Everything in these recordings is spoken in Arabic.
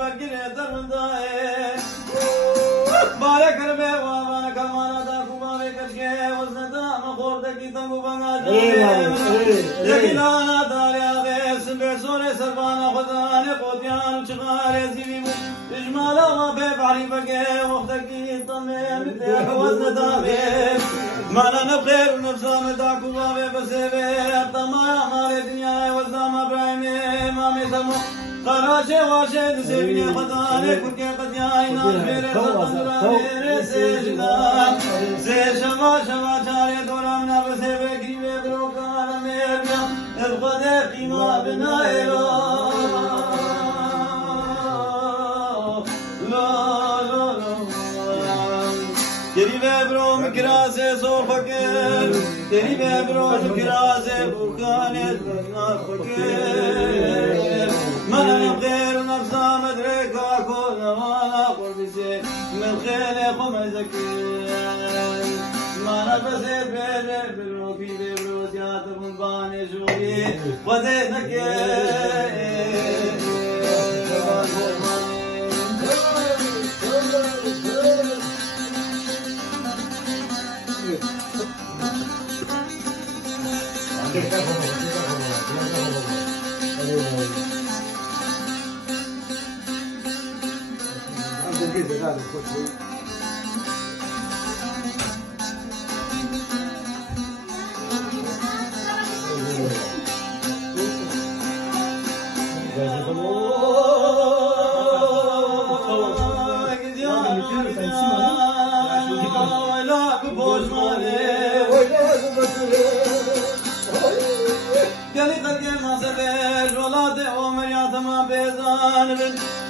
برگیره در من داره باره کربه و آبان کمانا دا کوباوه کشکه وزنده ما خورده کی تنگو بنگا جانه یکی لانا داره آده سنبه سوره سربانا خدانه قوتیان چغاره زیبی بود اجمالا ما به بحری بگه وقت کی تنمه متیخ وزنده مانا نبخیر و نفسام دا کوباوه بسیبه تمایا مال دنیا وزنام ابراهیم امام سمو قراشه واشه دسیبینی خدانه کرکه قدیائی نام فیره خدانه سجدان سے شما شما چارے دورام نا بسے بکری بے بروکان میر بیام ارخد قیمہ بنائے لا تیری بے بروم کراسے سور فکر تیری بے بروم کراسے برکانے نار فکر من نبغير نفسا مدركا كل وانا قربسي من خير خمزكي ما نبسي بالروكي بروسيات من باني شوقي ودينك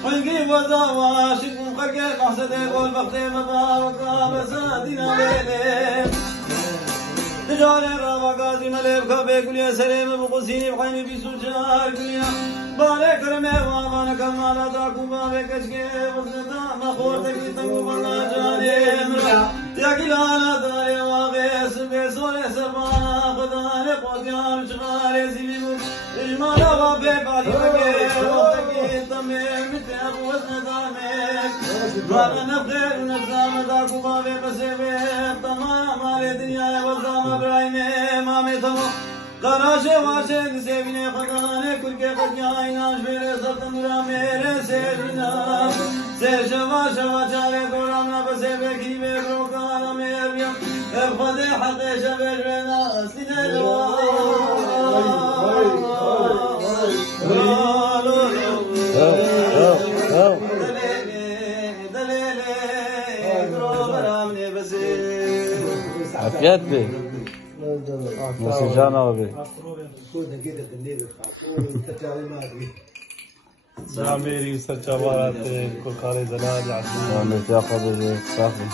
وانقي وزاوا شكو خكي محسد قول بختي مباركا بسادنا ليلي تجاري رابا قاضي مليب خبي كليا سليم بقسيني بحيني بسوشار كليا بالي كرمي وامانا كمالا تاكو بابي كشكي وزنتا مخورتكي تنكو بنا جاني مرا ياكي لانا داري واغي سبي سوري سربانا خداني قوتيان شغالي زيبي اجمالا بابي بالي بكي وقتكي تميك متيخ وزندامك وانا نبخير ونفسام داكو بابي بسيبي تمايا مالي دنيا وزام ابراهيم امامي تمو قراشه واشه نسيبيني خداني كركي قديائی ناش بيري سلطن میرے سيدنا سي شوا شوا چارے دورامنا بسيبي كريبي بروكانا مير بيام ارخدي حقي شبير بينا سنة عافيت بي موسى جان abi. سامي سجوات كل خالي زلال عشان عم تاخذ الصافي.